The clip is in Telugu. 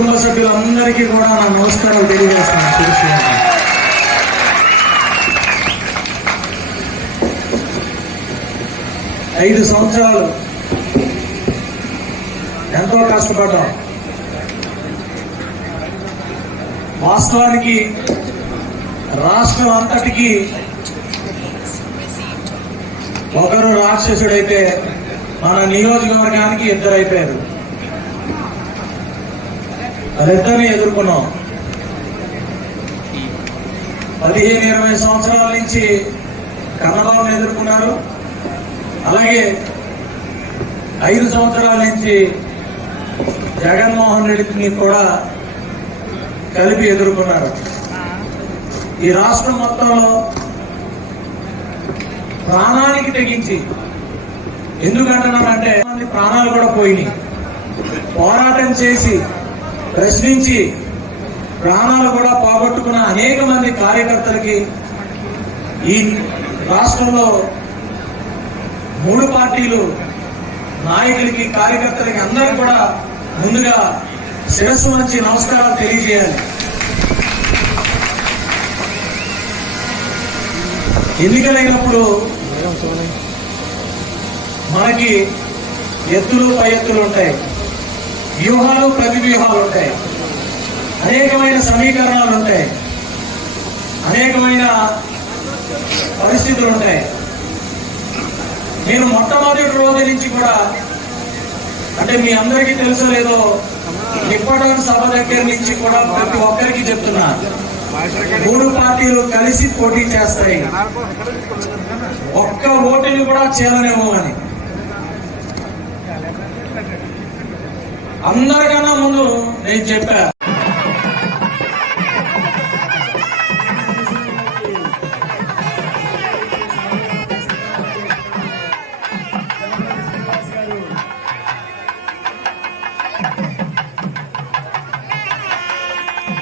కుటుంబ సభ్యులందరికీ కూడా నా నమస్కారాలు తెలియజేస్తున్నాను. 5 సంవత్సరాలు ఎంతో కష్టపడ్డాం. వాస్తవానికి రాష్ట్రం అంతటికి ఒకరు రాక్షసుడైతే మన నియోజకవర్గానికి 2 అయిపోయారు. వాళ్ళిద్దరిని ఎదుర్కొన్నాం. 15-20 సంవత్సరాల నుంచి కన్నబాబుని ఎదుర్కొన్నారు. అలాగే 5 సంవత్సరాల నుంచి జగన్మోహన్ రెడ్డిని కూడా కలిపి ఎదుర్కొన్నారు. ఈ రాష్ట్రం మొత్తంలో ప్రాణానికి తెగించి, ఎందుకంటున్నానంటే ప్రాణాలు కూడా పోయినాయి, పోరాటం చేసి ప్రశ్నించి ప్రాణాలు కూడా పోగొట్టుకున్న అనేక మంది కార్యకర్తలకి, ఈ రాష్ట్రంలో 3 పార్టీలు నాయకులకి, కార్యకర్తలకి అందరూ కూడా ముందుగా శిరస్సు వంచి నమస్కారాలు తెలియజేయాలి. ఎన్నికలైనప్పుడు మనకి ఎత్తులు పై ఎత్తులు ఉంటాయి, వ్యూహాలు ప్రతివ్యూహాలు ఉంటాయి, అనేకమైన సమీకరణాలు ఉంటాయి, అనేకమైన పరిస్థితులు ఉంటాయి. నేను మొట్టమొదటి రోజు నుంచి కూడా, అంటే మీ అందరికీ తెలుసో లేదో, నిప్పటం సభ దగ్గర నుంచి కూడా ప్రతి ఒక్కరికి చెప్తున్నా, 3 పార్టీలు కలిసి పోటీ చేస్తాయి, ఒక్క ఓటుని కూడా చేయాలనేమో అని. అందరికన్నా ముందు నేను చెప్పా,